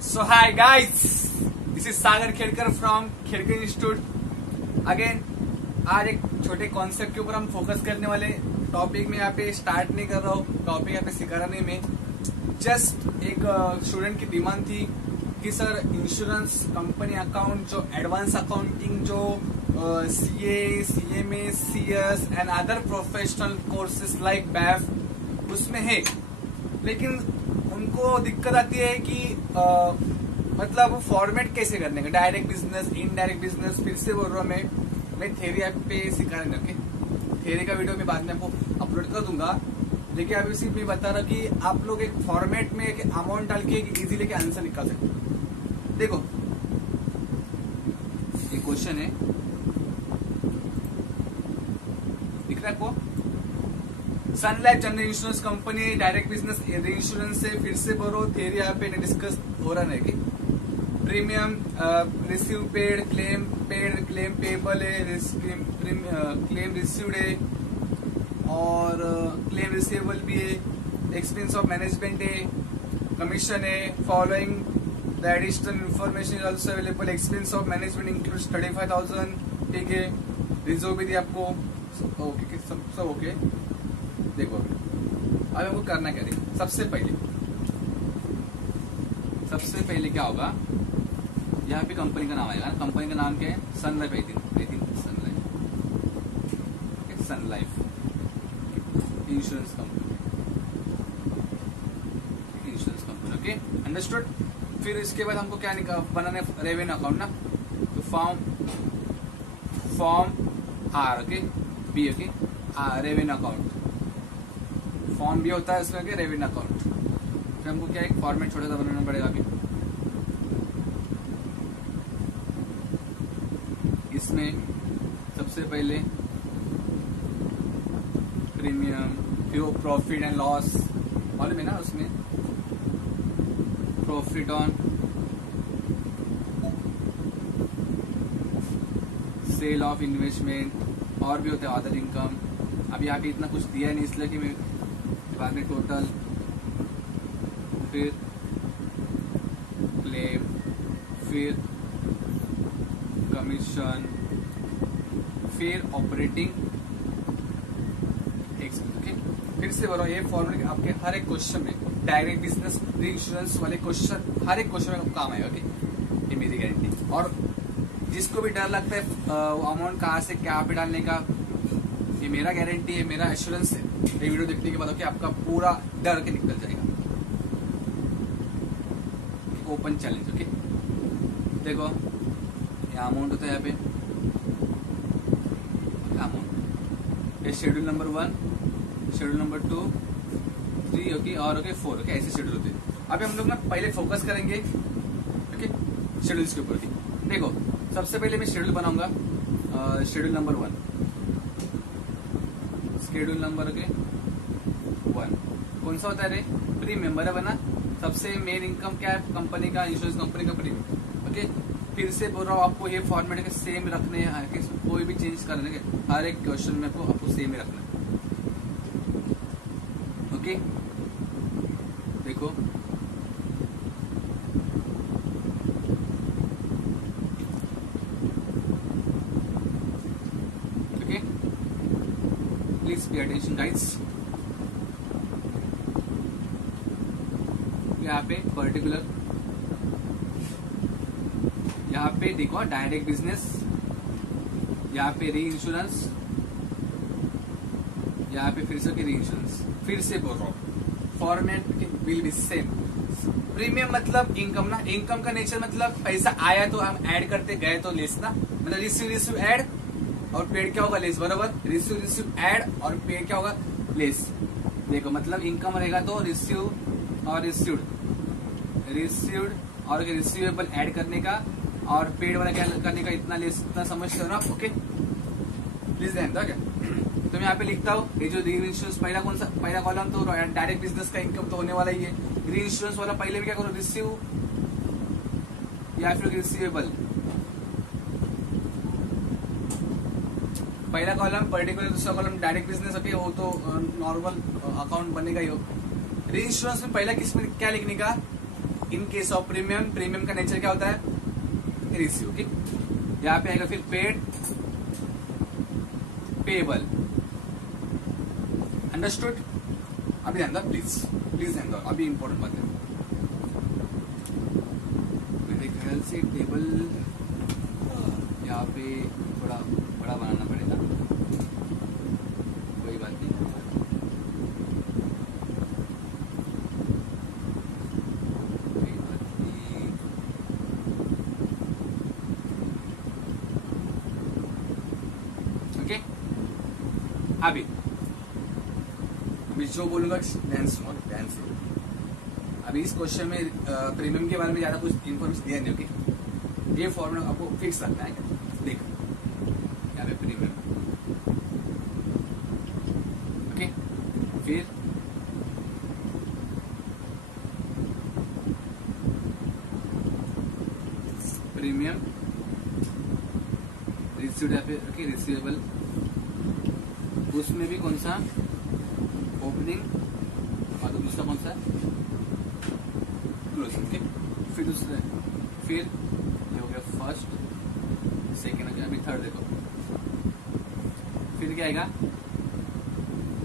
So hi guys, this is Sagar Khedkar from Khedkar Institute again। आज एक छोटे concept के ऊपर हम फोकस करने वाले। टॉपिक में यहाँ पे स्टार्ट नहीं कर रहा हूँ, टॉपिक यहाँ पे सिखाने में जस्ट एक स्टूडेंट की डिमांड थी कि सर इंश्योरेंस कंपनी अकाउंट जो एडवांस अकाउंटिंग जो CA, CMA, CS and other professional courses like BAIF उसमें है, लेकिन उनको दिक्कत आती है कि मतलब फॉर्मेट कैसे करने का, डायरेक्ट बिजनेस, इनडायरेक्ट बिजनेस। फिर से बोल रहा हूँ मैं थ्योरी आप पे सिखा रहा हूँ। थ्योरी का वीडियो मैं बाद में आपको अपलोड कर दूंगा, लेकिन अभी सिर्फ मैं बता रहा कि आप लोग एक फॉर्मेट में एक अमाउंट डाल के इजीली के आंसर निकाल सकते हो। देखो ये क्वेश्चन है, दिख रहा है आपको? Sun Life general insurance company direct business insurance से फिर से बोलो। थ्योरी यहाँ पे डिस्कस हो रहा है कि premium receive paid, claim paid, claim payable है, क्लेम रिसीव्ड है और क्लेम रिसीवेबल भी है, एक्सपेंस ऑफ मैनेजमेंट है, कमीशन है। Following the additional information is also available. Expense of management includes 35,000, ठीक है। रिजर्व भी दिया आपको, ओके सब ओके। देखो अब हमको करना क्या है, सबसे पहले क्या होगा, यहाँ पे कंपनी का नाम आएगा। कंपनी का नाम क्या है? Sun Life. Sun Life insurance company, okay, understood. फिर इसके बाद हमको क्या बनाना है? रेवेन्यू अकाउंट ना, तो form R, okay, B, okay, revenue account. Form भी होता है इसमें, ओके, रेवेन्यू अकाउंट। फिर हमको क्या एक फॉर्मेट छोटा सा बनाना पड़ेगा अभी। इसमें सबसे पहले प्रीमियम, फिर प्रॉफिट एंड लॉस, मालूम है ना, उसमें profit on sale of investment, और भी होते हैं अदर इनकम। अभी यहाँ पे इतना कुछ दिया नहीं, इसलिए कि मैं बाद में टोटल, फिर क्लेम, फिर कमीशन, फिर ऑपरेटिंग एक्सपेंस, ओके। फिर से बोलो, ये फॉर्मूला आपके हर एक क्वेश्चन में, डायरेक्ट बिजनेस इंश्योरेंस वाले क्वेश्चन हर एक क्वेश्चन में काम आएगा, ओके, ये मेरी गारंटी। और जिसको भी डर लगता है अमाउंट कहाँ से क्या पे डालने का, ये मेरा गारंटी है, मेरा एश्योरेंस है। ये वीडियो देखने के बाद ओके आपका पूरा डर के निकल जाएगा। Open challenge, okay. देखो ये अमाउंट होता है यहाँ पे, अमाउंट, ये schedule number 1, schedule number 2, 3, okay, और ओके 4, ओके, ऐसे शेड्यूल होते हैं। अभी हम लोग ना पहले फोकस करेंगे, ओके, शेड्यूल्स के ऊपर। देखो सबसे पहले मैं शेड्यूल बनाऊंगा, शेड्यूल नंबर 1, शेड्यूल नंबर के 1 कौन सा होता है रे? प्रीमियम, बराबर ना। सबसे मेन इनकम क्या है कंपनी का, इंश्योरेंस कंपनी का? Premium, okay. फिर से बोल रहा हूँ आपको, ये फॉर्मेट के सेम रखने हैं, कोई भी चेंज करने के, हर एक क्वेश्चन में आपको सेम ही रखना है, ओके। देखो okay, please pay attention guys. यहाँ पे पर्टिकुलर, यहाँ पे देखो डायरेक्ट बिजनेस, यहाँ पे री इंश्योरेंस, यहाँ पे फिर से री इंश्योरेंस। फिर से बोल रहा हूँ, format will be same. Premium मतलब इनकम ना, इनकम का नेचर मतलब पैसा आया तो हम ऐड करते गए तो लेस ना, मतलब रिसीव ऐड और पेड क्या होगा? लेस, बराबर। रिसीव ऐड और पेड क्या होगा? लेस। देखो मतलब इनकम रहेगा तो रिसीव और रिसीव्ड और रिसीवेबल ऐड करने का, और पेड वाला क्या करने का, इतना लेस, इतना समझते हो ना, ओके। प्लीज ध्यान दो क्या। तो मैं यहाँ पे लिखता हूँ, ये जो री इंश्योरेंस पहला कौन सा, पहला कॉलम तो डायरेक्ट बिजनेस का इनकम तो होने वाला ही है। री इंश्योरेंस वाला पहले भी क्या करो, रिसीव या फिर रिसीवेबल। पहला कॉलम पर्टिकुलर, दूसरा कॉलम डायरेक्ट बिजनेस, ओके, वो तो नॉर्मल अकाउंट बनेगा ही हो। री इंश्योरेंस में पहला किस में क्या लिखने का? In case of premium, premium का नेचर क्या होता है, रिसीव। ओके, यहाँ पे आएगा फिर पेड, पेबल। अंडरस्टूड? अभी ध्यान दो प्लीज, प्लीज ध्यान दो, अभी इंपॉर्टेंट बात है। मेरे ख्याल से टेबल यहाँ पे थोड़ा बड़ा बनाना पड़ेगा, कोई बात नहीं। ओके, अभी जो बोलूंगा ध्यान सुनो, ध्यान से। अभी इस क्वेश्चन में प्रीमियम के बारे में ज्यादा कुछ इन्फॉर्मेशन दिया नहीं। ओके, ये फॉर्मूला आपको फिक्स रखना है। देखो यहाँ पे प्रीमियम, ओके, फिर प्रीमियम रिसीव्ड, यहाँ पे ओके रिसीवेबल, उसमें भी कौन सा, ओपनिंग, और दूसरा कौन सा, क्लोजिंग। ओके, फिर दूसरा, फिर ये हो गया फर्स्ट, सेकेंड हो गया, अभी थर्ड देखो। फिर क्या आएगा,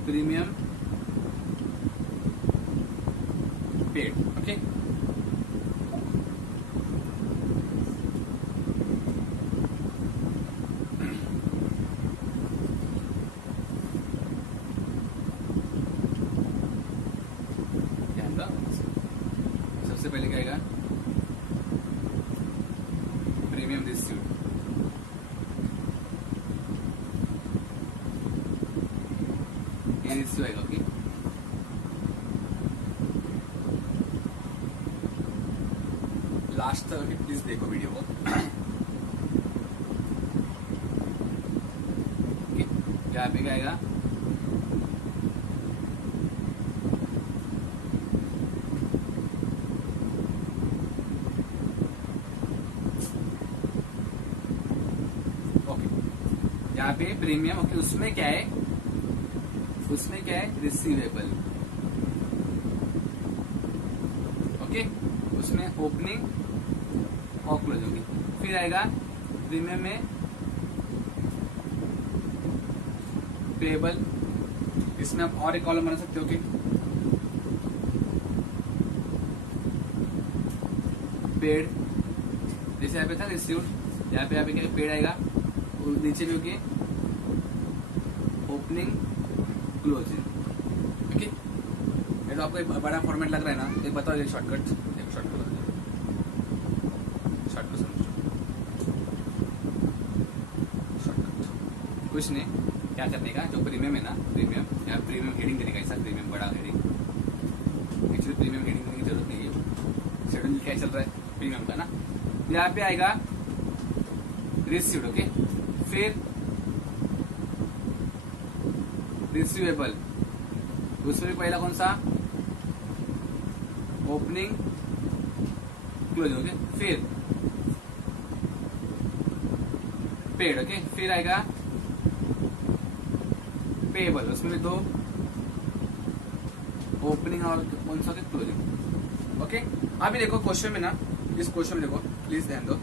प्रीमियम पेड। ओके, सबसे पहले क्या आएगा, प्रीमियम रिसीव्ड, ये रिसीव आएगा। ओके, लास्ट तक प्लीज देखो वीडियो को। यहाँ पे क्या आएगा, यहाँ पे प्रीमियम। ओके, उसमें क्या है, उसमें क्या है, रिसीवेबल। ओके, उसमें ओपनिंग और क्लोज होगी। फिर आएगा प्रीमियम में पेबल, इसमें आप और एक कॉलम बना सकते हो। ओके, पेड, जैसे यहाँ पे था रिसीव्ड, यहाँ पे क्या पेड आएगा, और नीचे भी होगी ओपनिंग क्लोजिंग। ओके, ये तो आपको एक बड़ा फॉर्मेट लग रहा है ना, एक बताओ ये शॉर्टकट, देखो शॉर्टकट समझो, शॉर्टकट कुछ नहीं, क्या करने का, जो प्रीमियम है ना, प्रीमियम या प्रीमियम हेडिंग देने का, ऐसा प्रीमियम बड़ा हेडिंग, एक्चुअली प्रीमियम हेडिंग देने की जरूरत नहीं है, शेड्यूल क्या चल रहा है प्रीमियम का ना। यहाँ पे आएगा रिसीव्ड। ओके, फिर रिसीवेबल, उसमें भी पहला कौन सा, ओपनिंग क्लोज। ओके, फिर पेड। ओके, फिर आएगा पेबल, उसमें भी दो, ओपनिंग और कौन सा, क्लोजिंग। ओके, अभी देखो क्वेश्चन में ना, इस क्वेश्चन में देखो प्लीज ध्यान दो,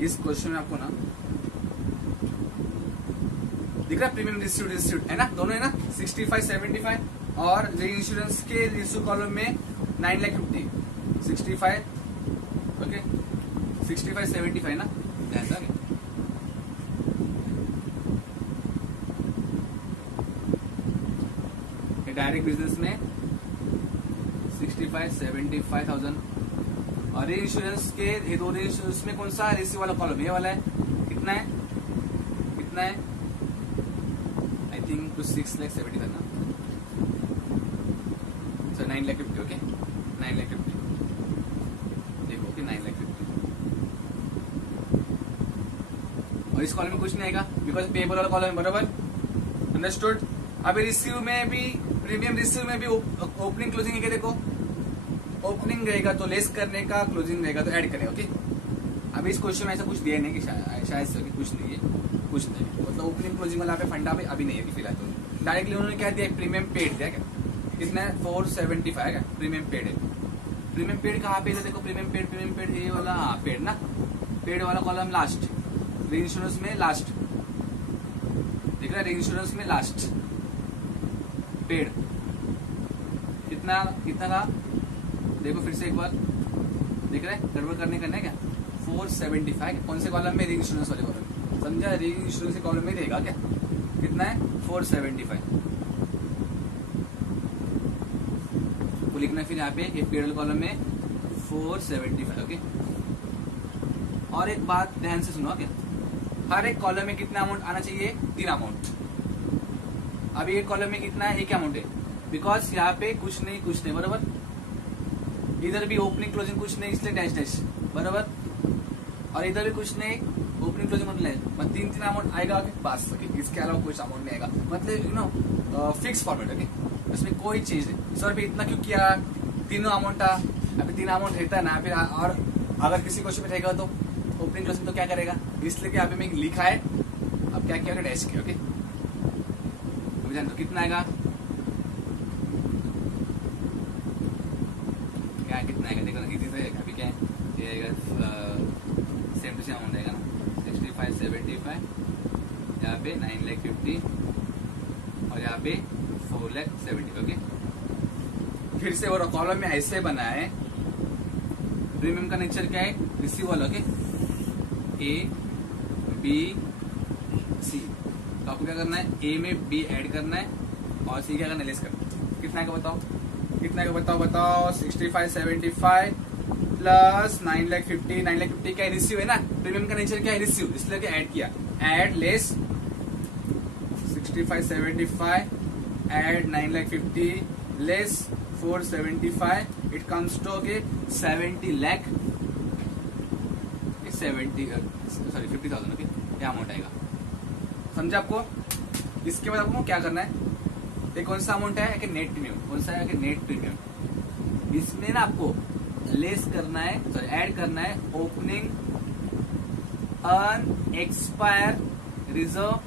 इस क्वेश्चन में आपको ना दिख रहा है प्रीमियम रिसीव्ड है ना, दोनों है ना, 65 75, और जो इंश्योरेंस के रिसीव कॉलम में 9,50,000, 65 ओके 65 75 ना, ध्यान से डायरेक्ट बिजनेस में 65 75,000, और इंश्योरेंस के ये दो इंश्योरेंस में कौन सा रिसीव वाला कॉलम, ये वाला है, कितना है, कितना है, आई थिंक टू 6,70,000 ना, सो 9,50,000। ओके 9,50,000 देखो, ओके 9,50,000, और इस कॉलम में कुछ नहीं आएगा बिकॉज पेबल वाला कॉलम है, बराबर, अंडरस्टूड। अभी रिसीव में भी, प्रीमियम रिसीव में भी ओपनिंग क्लोजिंग है, देखो ओपनिंग रहेगा तो लेस करने का, क्लोजिंग रहेगा तो ऐड करेगा। ओके, अभी इस क्वेश्चन में ऐसा कुछ दिया नहीं कि शायद से कुछ नहीं है, कुछ नहीं है, मतलब ओपनिंग क्लोजिंग वाला पे फंडा पे अभी नहीं है फिलहाल। तो डायरेक्टली उन्होंने क्या दिया, प्रीमियम पेड दिया, क्या कितना है 475 क्या प्रीमियम पेड है, प्रीमियम पेड कहाँ पे है? देखो प्रीमियम पेड ये वाला, हाँ पेड ना, पेड वाला कॉलम लास्ट, री इंश्योरेंस में लास्ट, दिख रहा है? री इंश्योरेंस में लास्ट पेड कितना कितना था? देखो फिर से एक बार, दिख रहा है? गड़बड़ करने है क्या? 475। कौन से कॉलम में? री इंश्योरेंस वाले कॉलम, समझा? री इंश्योरेंस के कॉलम में रहेगा क्या? कितना है? 475 को लिखना फिर यहाँ पे एक पेड कॉलम में 475। ओके, और एक बात ध्यान से सुनो, क्या हर एक कॉलम में कितना अमाउंट आना चाहिए? 3 अमाउंट। अभी एक कॉलम में कितना है? 1 अमाउंट है, बिकॉज यहाँ पे कुछ नहीं बराबर, इधर भी ओपनिंग क्लोजिंग कुछ नहीं, इसलिए डैश डैश बराबर, और इधर भी कुछ नहीं, ओपनिंग क्लोजिंग मतलब 3 अमाउंट आएगा बस। इसके अलावा कुछ अमाउंट नहीं आएगा, मतलब you know fix format. Okay, उसमें कोई चीज नहीं। सर भी इतना क्यों किया? तीनों अमाउंट था, अभी 3 अमाउंट रहता है ना फिर, और अगर किसी क्वेश्चन में रहेगा तो ओपनिंग क्लोजिंग तो क्या करेगा, इसलिए कि अभी मैं लिखा है, अब क्या किया? डैश किया। ओके, जान तो कितना आएगा? क्या कितना आएगा? देखो इजी से अभी क्या है, ये आएगा सेम टू सेम अमाउंट आएगा ना, 6575, यहाँ पे 9,50,000 और यहाँ पे 4,70,000। ओके, फिर से वो कॉलम में ऐसे बना है। प्रीमियम का नेचर क्या है? Receivable. Okay, A B C, तो आपको क्या करना है? ए में बी ऐड करना है और सी क्या करना है? लेस करना है। कितना का बताओ? कितना का बताओ? 6575 प्लस 9,50,000। 9,50,000 क्या है? रिसीव है ना, प्रीमियम का नेचर क्या है? रिसीव, इसलिए क्या ऐड किया, add less 6575 add 9,50,000 less 475, it comes to okay 70 lakh, 50,000। Okay, क्या अमाउंट आएगा? समझा आपको? इसके बाद आपको क्या करना है? ये कौन सा अमाउंट है? कि नेट प्रीमियम। कौन सा है? कि नेट प्रीमियम। इसमें ना आपको लेस करना है, सॉरी ऐड करना है ओपनिंग अन एक्सपायर रिजर्व,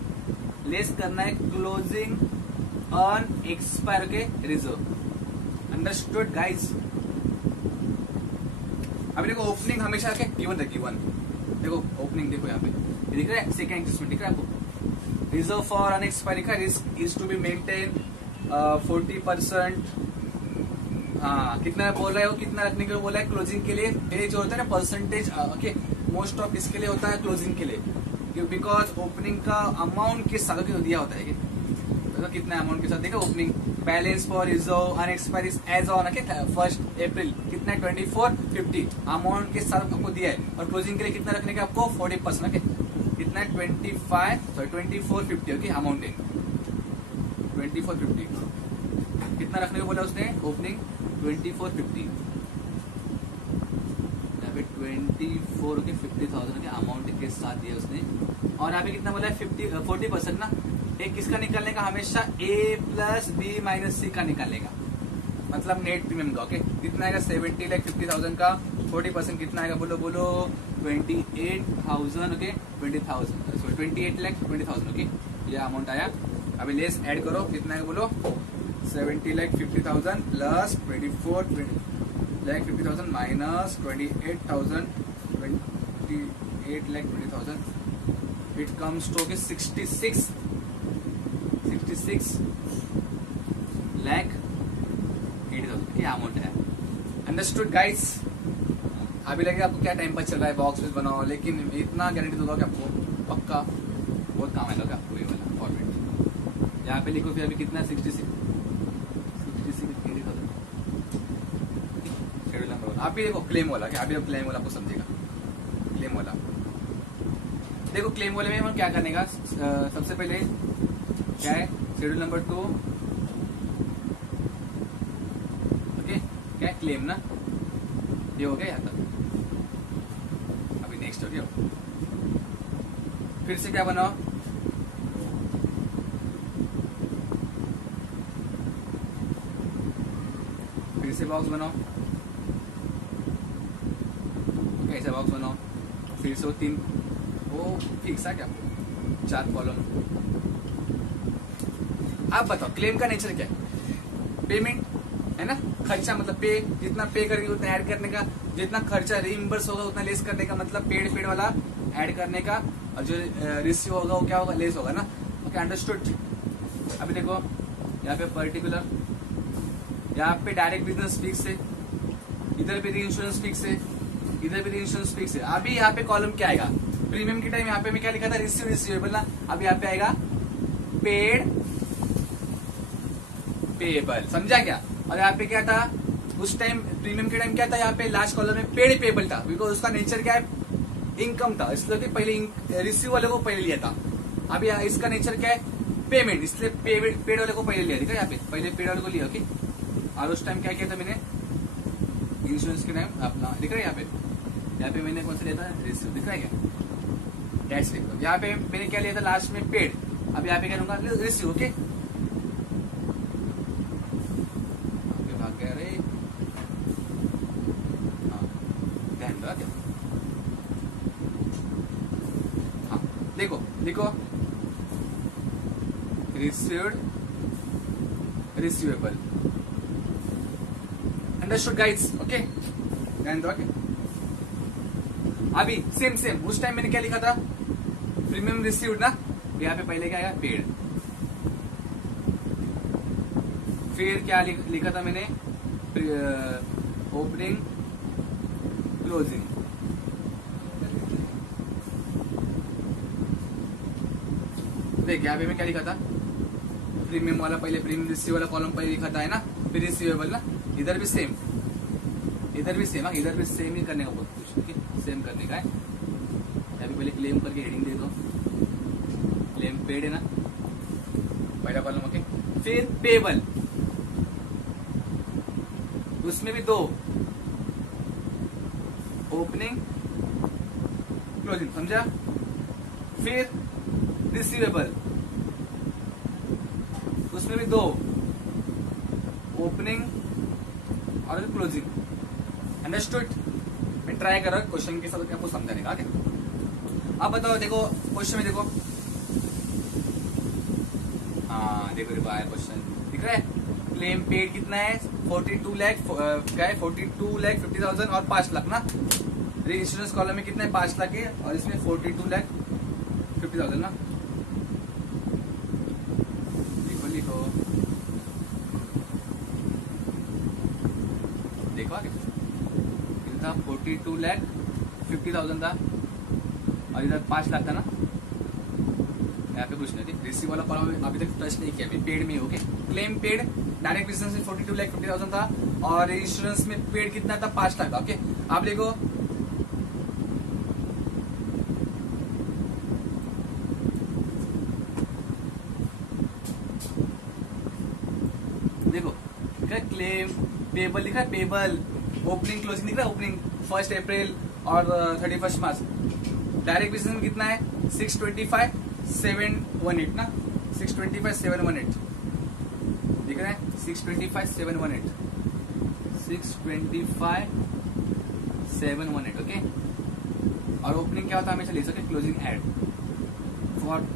लेस करना है क्लोजिंग अन एक्सपायर के रिजर्व। Understood guys? अभी देखो ओपनिंग हमेशा क्या गिवन है? गिवन। देखो ओपनिंग देखो यहाँ पे, ये दिख रहा है सेकेंड इंक्रीजमेंट, दिख रहा है आपको? रिजर्व फॉर अनएक्सपायर्ड लिखा है, risk is to be maintain 40%। हाँ, कितना बोल रहा है वो? कितना रखने के लिए बोला है? क्लोजिंग के लिए। ये जो होता है ना परसेंटेज, ओके, मोस्ट ऑफ इसके लिए होता है क्लोजिंग के लिए, बिकॉज ओपनिंग का अमाउंट के साथ दिया होता है। तो कितना अमाउंट के साथ देखो? Opening balance for reserve unexpired is as on 1 April, कितना 2450 अमाउंट के साथ आपको दिया है, और क्लोजिंग के लिए कितना रखने का आपको? 40%। ओके, कितना 2450। ओके, अमाउंट है 2450। कितना रखने को बोला उसने? ओपनिंग 2450, यहाँ पे 24 के 50,000 के अमाउंट के साथ दिया उसने, और यहाँ पे कितना बोला है? 40% ना। एक किसका निकालने का? हमेशा ए प्लस बी माइनस सी का निकालने का, मतलब नेट प्रीमियम का। ओके, कितना आएगा? 70,50,000 का 40% कितना आएगा? बोलो बोलो, 28,000। Okay, 20,000, sorry 28,20,000। ओके, ये अमाउंट आया। अभी लेस ऐड करो, कितना आएगा? बोलो 70,50,000 plus 24,50,000 minus 28,000, 28,20,000, it comes to okay 66 lakh 80,000 क्या अमाउंट है। Understood guys? अभी लगेगा आपको क्या टाइम पास चल रहा है, बॉक्स बनाओ, लेकिन इतना गारंटी दूंगा कि आपको पक्का बहुत काम आएगा आपको ये वाला फॉर्मेट। यहाँ पे लिखो फिर अभी कितना 66 शेड्यूल नंबर। आप भी देखो क्लेम वाला, क्या अभी क्लेम वाला आपको समझेगा? क्लेम वाला देखो, क्लेम वाले में हम क्या करने का? सबसे पहले क्या है? Schedule number 2। ओके, क्या है? क्लेम ना, ये हो गया यहाँ तक। अभी नेक्स्ट हो गया, फिर से क्या बनाओ? फिर से बॉक्स बनाओ, कैसे बॉक्स बनाओ? फिर से वो 3 वो फिक्स है क्या? 4 कॉलम। आप बताओ क्लेम का नेचर क्या है? पेमेंट है ना। खर्चा मतलब पे, जितना पे करेंगे उतना ऐड करने का, जितना खर्चा रीइंबर्स होगा उतना लेस करने का, मतलब पेड वाला ऐड करने का, और जो रिसीव होगा वो क्या होगा, लेस होगा ना। Okay, understood. अभी देखो यहाँ पे पर्टिकुलर, यहाँ पे डायरेक्ट बिजनेस फिक्स है, इधर भी इंश्योरेंस फिक्स है, इधर भी इंश्योरेंस फिक्स है। अभी यहाँ पे कॉलम क्या आएगा, प्रीमियम के टाइम यहाँ पे मैं क्या लिखा था, रिसीवेबल ना। अब यहाँ पे आएगा पेड पेएबल, समझा क्या। और यहाँ पे क्या था उस टाइम, प्रीमियम के टाइम क्या था, यहाँ पे लास्ट कॉलम में पेड पेएबल था, बिकॉज उसका नेचर क्या है, इनकम था, इसलिए कि पहले रिसीव वाले को पहले लिया था। अभी इसका नेचर क्या है, पेमेंट, इसलिए पेड वाले को पहले लिया, ठीक है। यहाँ पे पहले पेड वाले को लिया, ओके। और उस टाइम क्या किया था मैंने, इंश्योरेंस के टाइम अपना दिख रहा है यहाँ पे मैंने कौन सा लिया था, रिसीव, दिख रहा है क्या, टैक्स लिख दो। यहाँ पे मैंने क्या लिया था लास्ट में, पेड। अब यहाँ पे क्या लूंगा, रिसीव, ओके। भाग गया रे, ध्यान दो, हाँ देखो देखो, received, receivable, understood guys, okay, ध्यान दो, ओके। अभी सेम उस टाइम मैंने क्या लिखा था, प्रीमियम रिसीव्ड ना, यहाँ पे पहले क्या आया, पेड। फिर क्या लिखा था मैंने, ओपनिंग क्लोजिंग, देख यहाँ पे मैं क्या लिखा था, प्रीमियम वाला पहले, प्रीमियम रिसीव वाला कॉलम पहले लिखा था, है ना, फिर रिसीवेबल ना। इधर भी सेम, इधर भी सेम, इधर भी सेम ही करने का, बहुत कुछ सेम करने का है। यहाँ पे पहले क्लेम करके हेडिंग दे दो, क्लेम पेड है ना, पहला कॉलम, ओके। फिर पेबल, उसमें भी दो, ओपनिंग क्लोजिंग, समझा। फिर रिसीवेबल, उसमें भी दो, ओपनिंग और क्लोजिंग, अंडरस्टूड। मैं ट्राई कर रहा हूँ क्वेश्चन के साथ आपको समझाने का, क्या। अब बताओ, देखो क्वेश्चन में देखो, हाँ देखो आया क्वेश्चन, दिख रहा है, क्लेम पेड कितना है, 42 लाख, क्या है, 42,50,000 और 5 लाख ना। इंश्योरेंस कॉलम में कितना है, 5 लाख है, और इसमें 42,50,000 ना। लिखो देखो आगे, इधर था 42,50,000 था, और इधर 5 लाख था ना। यहाँ पे कुछ नहीं थी, रिसीव वाला कॉलम अभी तक टच नहीं किया, अभी पेड में, okay. Claim paid direct business में 42,50,000 था, और इंश्योरेंस में पेड कितना था, 5 लाख था, ओके। आप देखो देखो, क्लेम पेबल लिखा है, पेबल, ओपनिंग क्लोजिंग दिख रहा है, ओपनिंग 1 अप्रैल और 31 मार्च। डायरेक्ट बिजनेस में कितना है, 625,718 ना, 625,718 दिख रहा है, 625,718, 625,718, ओके। और ओपनिंग क्या होता है, हमेशा ले सके, क्लोजिंग एड। फॉर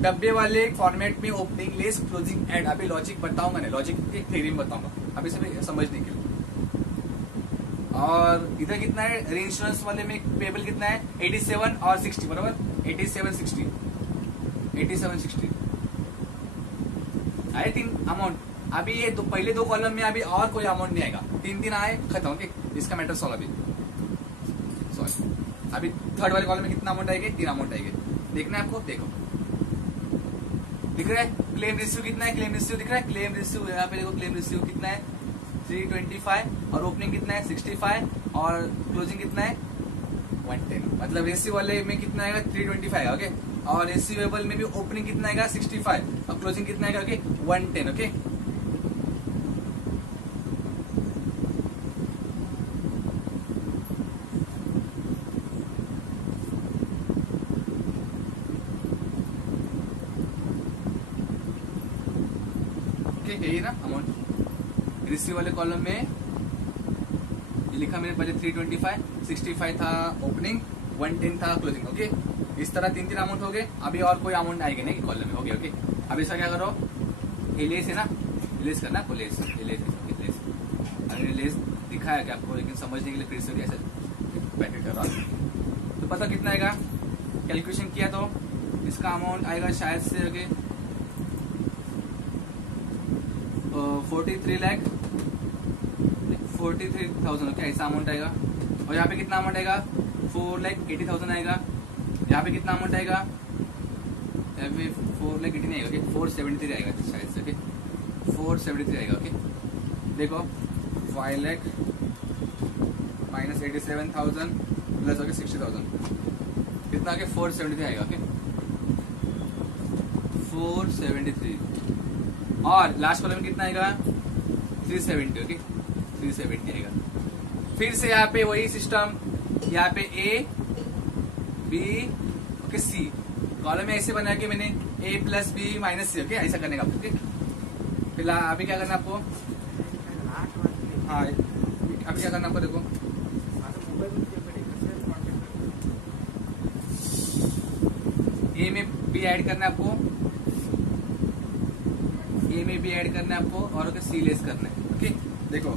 डब्बे वाले फॉर्मेट में ओपनिंग लेस, क्लोजिंग एड। अभी लॉजिक बताऊंगा ना, लॉजिक की थ्योरी में बताऊंगा, अभी से समझने के लिए। और इधर कितना है, री इंश्योरेंस वाले में पेबल कितना है, 87 और 60, बराबर, 8760 आए 3 अमाउंट। अभी ये पहले 2 कॉलम में अभी और कोई अमाउंट नहीं आएगा, 3 आए, खत्म, ओके। इसका मैटर सॉल्व। अभी सॉरी, अभी थर्ड वाले कॉलम में कितना अमाउंट आएगा, 3 अमाउंट आएंगे, देखना है आपको, देखो दिख रहा है। क्लेम रिसीव कितना है, क्लेम रिसीव दिख रहा है, क्लेम रिसीव यहाँ पे देखो, क्लेम रिसीव कितना है, 325, और ओपनिंग कितना है, 65, और क्लोजिंग कितना है, 110। मतलब रिसीव वाले में कितना आएगा, 325, ओके। और रिसीवेबल में भी ओपनिंग कितना आएगा, 65, और क्लोजिंग कितना आएगा, ओके, 110, ओके। यही ना अमाउंट, रिसीव वाले कॉलम में ये लिखा मैंने पहले, 325, 65 था ओपनिंग, 110 था क्लोजिंग, ओके। इस तरह 3 अमाउंट हो गए। अभी और कोई अमाउंट आएगा नहीं कॉलम में, ओके ओके। अब ऐसा क्या करो, एलेस है ना, एलेस करना, एलेस, मैंने लेस दिखाया क्या आपको, लेकिन समझने के लिए फिर से भी ऐसे बैठे कर रहा हूं। तो पता कितना आएगा, कैलकुलेशन किया तो इसका अमाउंट आएगा शायद से ओके 43,000 ओके, ऐसा अमाउंट आएगा। और यहाँ पे कितना अमाउंट आएगा, 4,80,000 आएगा। यहाँ पे कितना अमाउंट आएगा, 4,80 नहीं आएगा, 473 आएगा शायद से, ओके 473 आएगा। ओके देखो 5 लाख माइनस 87,000 प्लस ओके 60,000 कितना आगे 473 आएगा। ओके 473 और लास्ट कॉलम कितना आएगा 370। ओके 370 आएगा। फिर से यहाँ पे वही सिस्टम, यहाँ पे A B okay C, column में ऐसे बना के मैंने A plus B minus C. Okay ऐसा करने का आपको। ओके फिर अभी क्या करना आपको, हाँ अभी क्या करना आपको, देखो ए में बी ऐड करना है आपको, ए में बी ऐड करना है आपको और ओके सी लेस करना है। ओके देखो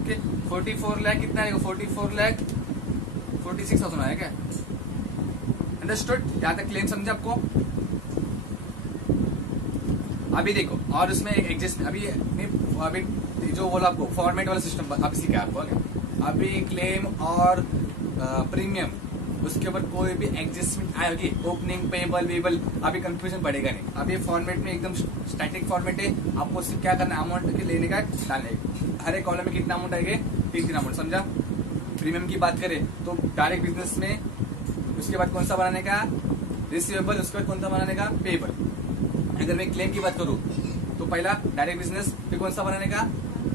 ओके 44 लाख कितना आएगा, 46,000 आया क्या, अंडरस्टूड। यहाँ तक क्लेम समझे आपको। अभी देखो और उसमें एडजस्ट अभी जो बोला आपको फॉर्मेट वाला सिस्टम अभी सीखा आपको। अभी क्लेम और प्रीमियम उसके ऊपर कोई भी एडजस्टमेंट आएगी, ओपनिंग पेबल वेबल, अभी कंफ्यूजन पड़ेगा नहीं। अभी फॉर्मेट में एकदम स्टैटिक फॉर्मेट है, आपको सिर्फ क्या करना है अमाउंट के लेने का डालने, हर एक कॉलम में कितना अमाउंट आएगा, 3 अमाउंट समझा। प्रीमियम की बात करें तो डायरेक्ट बिजनेस में उसके बाद कौन सा बनाने का रिसीवेबल, उसके बाद कौन सा बनाने का पेबल। अगर मैं क्लेम की बात करूं तो पहला डायरेक्ट बिजनेस, फिर कौन सा बनाने का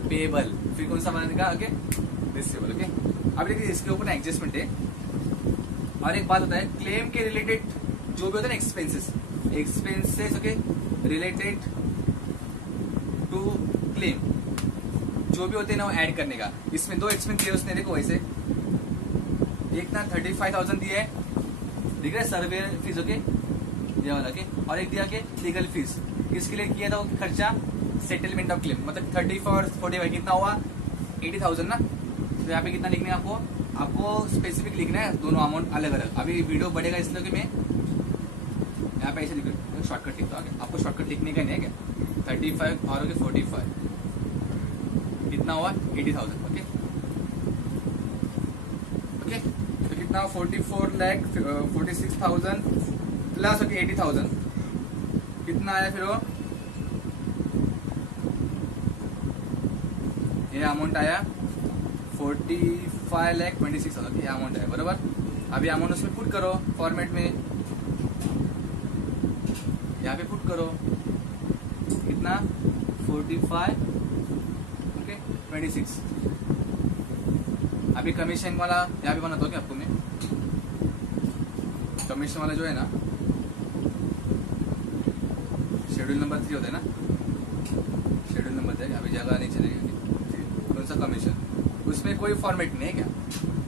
पेबल, फिर कौन सा बनाने का ओके रिसीवेबल। ओके अब देखिए इसके ऊपर एडजस्टमेंट है। और एक बात होता है क्लेम के रिलेटेड जो भी होता है ना expenses okay related to claim जो भी होते हैं ना वो ऐड करने का। इसमें 2 एक्सपेंस दिए उसने, देखो वैसे एक ना 35,000 दिया है, दिख रहा है सर्वे फीस ओके ये वाला के, और एक दिया के लीगल फीस। किसके लिए किया था वो खर्चा, सेटलमेंट ऑफ क्लेम, मतलब 30 और 45 कितना हुआ 80,000 ना। तो यहाँ पे कितना लिखना है आपको स्पेसिफिक लिखना है, दोनों अमाउंट अलग अलग। अभी वीडियो बढ़ेगा इसलिए कि मैं यहाँ पे ऐसे लिख शॉर्टकट लिखता हूँ। आपको शॉर्टकट लिखने का नहीं है क्या, 35 और 45 कितना हुआ 80,000। ओके ओके तो कितना 46,000 प्लस ओके 80,000 कितना आया फिर वो, ये अमाउंट आया 45,26,000 ये अमाउंट है बराबर। अभी अमाउंट उसमें पुट करो फॉर्मेट में, यहाँ पे पुट करो कितना 45 ओके 26। अभी कमीशन वाला यहाँ पे बनाता हूँ क्या आपको मैं, कमीशन वाला जो है ना शेड्यूल नंबर 3 होता है ना, शेड्यूल नंबर 3 अभी जगह नहीं चलेगी कौन सा कमीशन, उसमें कोई फॉर्मेट नहीं है क्या,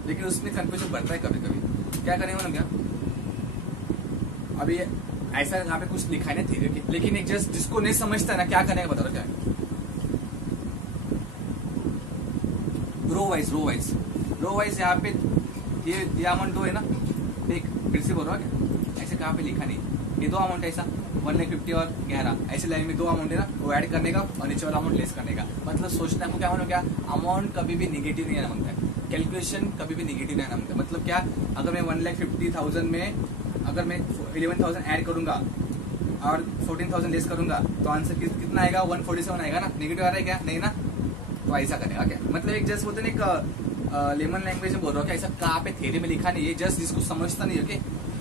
लेकिन उसमें कंफ्यूजन बढ़ता है कभी कभी। क्या करेंगे ना क्या, अभी ऐसा यहाँ पे कुछ लिखा है नहीं थी, लेकिन एक जस्ट जिसको नहीं समझता है ना क्या करेगा बता रहा क्या, रो वाइज यहाँ पे ये अमाउंट 2 है ना, देख फिर से बोल रहा क्या, ऐसे कहाँ पे लिखा नहीं, ये 2 अमाउंट ऐसा 1,50,000 और 11 ऐसे लाइन में 2 अमाउंट है ना, वो ऐड करने का और नीचे वाला अमाउंट लेस करने का। मतलब सोचना आपको क्या क्या अमाउंट कभी भी निगेटिव नहीं आना मांगता है, कैलकुलेशन कभी भी निगेटिव नहीं आना मांगता है। मतलब क्या, अगर मैं 1,50,000 में अगर मैं 11,000 ऐड करूंगा और 14,000 लेस करूंगा तो आंसर कितना आएगा 147 आएगा ना, नेगेटिव आ रहा है क्या, नहीं ना, तो ऐसा करेगा क्या। मतलब एक जस्ट बोलते ना एक लेमन लैंग्वेज में बोल रहा हूँ, ऐसा कहाँ पे थ्योरी में लिखा नहीं है, जस्ट जिसको समझता नहीं ओके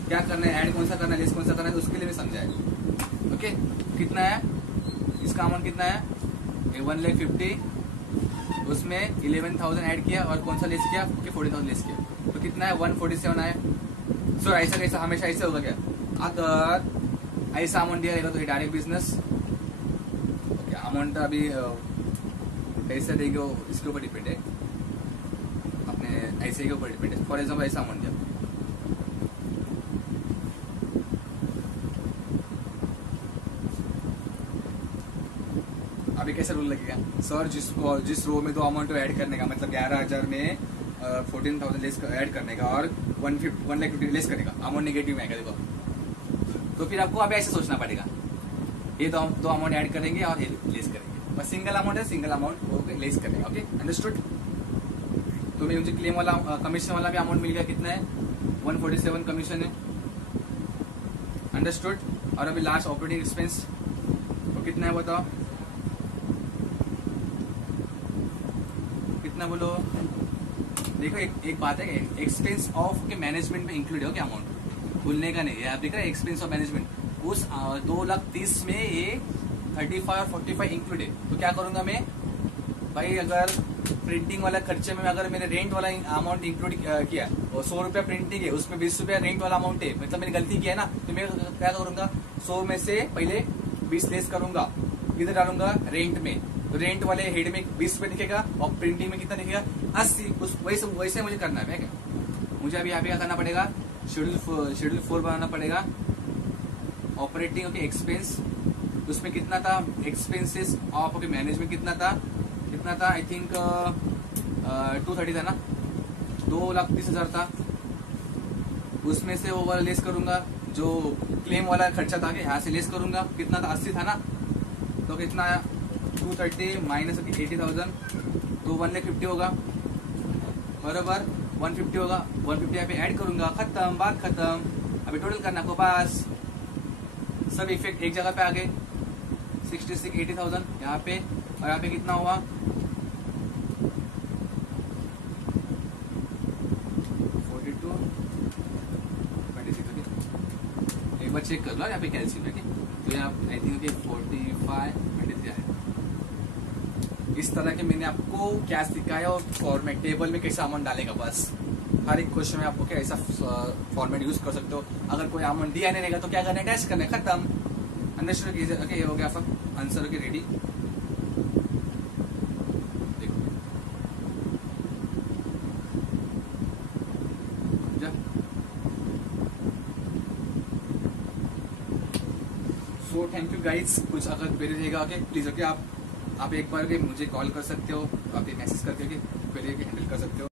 क्या करना है, ऐड कौन सा करना है, लेस कौन सा करना है, उसके लिए मैं समझाया। ओके कितना है इसका अमाउंट कितना है 1,50,000, उसमें 11,000 ऐड किया और कौन सा लेस किया 40,000 लेस किया, तो कितना है 147 आया। सो ऐसा कैसा हमेशा ऐसे होगा क्या, अगर ऐसा अमाउंट दिया रहेगा तो ये डायरेक्ट बिजनेस ओके अमाउंट अभी कैसे देंगे इसके ऊपर डिपेंड है, अपने ऐसे के ऊपर डिपेंड है। फॉर एग्जाम्पल ऐसा अमाउंट दिया, अभी कैसे रूल लगेगा सर, जिस रो में दो अमाउंट ऐड करने का, मतलब 11,000 में 14,000 लेस ऐड करने का और 1,50,000 लेस करने का, अमाउंट नेगेटिव में आएगा देखो, तो फिर आपको अभी ऐसे सोचना पड़ेगा, ये दो अमाउंट ऐड करेंगे और ये लेस करेंगे, बस सिंगल अमाउंट है, सिंगल अमाउंट वो लेस करेगा। Okay understood. तो मुझे क्लेम वाला कमीशन वाला भी अमाउंट मिल गया, कितना है 147 कमीशन है, अंडरस्टूड। और अभी लास्ट ऑपरेटिंग एक्सपेंस तो कितना है बताओ, कितना बोलो। देखो एक बात है, एक्सपेंस ऑफ के मैनेजमेंट में इंक्लूड है क्या अमाउंट, भूलने का नहीं है। आप देख रहे हैं एक्सपेंस ऑफ मैनेजमेंट, उस 2,30,000 में ये 35 और 45 इंक्लूड है। तो क्या करूंगा मैं भाई, अगर प्रिंटिंग वाला खर्चे में अगर मैंने रेंट वाला अमाउंट इंक्लूड किया और 100 रुपया प्रिंटिंग है, उसमें 20 रुपया रेंट वाला अमाउंट है, मतलब मैंने गलती किया है ना, तो मैं क्या करूंगा 100 में से पहले 20 लेस करूंगा, इधर डालूंगा रेंट में, तो रेंट वाले हेड में 20 रुपये दिखेगा और प्रिंटिंग में कितना दिखेगा 80। उस वैसे मुझे करना है क्या, मुझे अभी यहाँ पे क्या करना पड़ेगा, शेड्यूल 4 बनाना पड़ेगा। ऑपरेटिंग ओके एक्सपेंस, उसमें कितना था एक्सपेंसेस ऑफ ओके मैनेजमेंट कितना था आई थिंक 230 था ना, 2,30,000 था, उसमें से वो वाला लेस करूंगा, जो क्लेम वाला खर्चा था यहाँ से लेस करूंगा, कितना था 80 था ना, तो कितना 230 माइनस 80,000, तो 1,50,000 होगा बराबर, 150 होगा, 150 यहाँ पे ऐड करूंगा, खत्म, बात खत्म। अभी टोटल करना को पास, सब इफेक्ट एक जगह पे आ गए, 66 80,000 यहाँ पे, और यहाँ पे कितना हुआ 42 26। एक बार चेक कर लो यहाँ पे कैल्सियम है, तो यहाँ आई थिंक 45 23 है। इस तरह के मैंने आपको क्या सिखाया और फॉर्मेट टेबल में कैसे अमाउंट डालेगा, बस हर एक क्वेश्चन में आपको क्या ऐसा फॉर्मेट यूज कर सकते हो। अगर कोई अमाउंट दिया नहीं रहेगा तो क्या करना है, टेस्ट करना है, खत्म। अंडरस्टूड कीजिए। ओके, ये हो गया आपका आंसर, ओके रेडी। देखो सो थैंक यू गाइड्स। कुछ अगर क्वेरी रहेगा ओके प्लीज ओके आप एक बार मुझे कॉल कर सकते हो, आप मैसेज करके क्वेरी हैंडल कर सकते हो।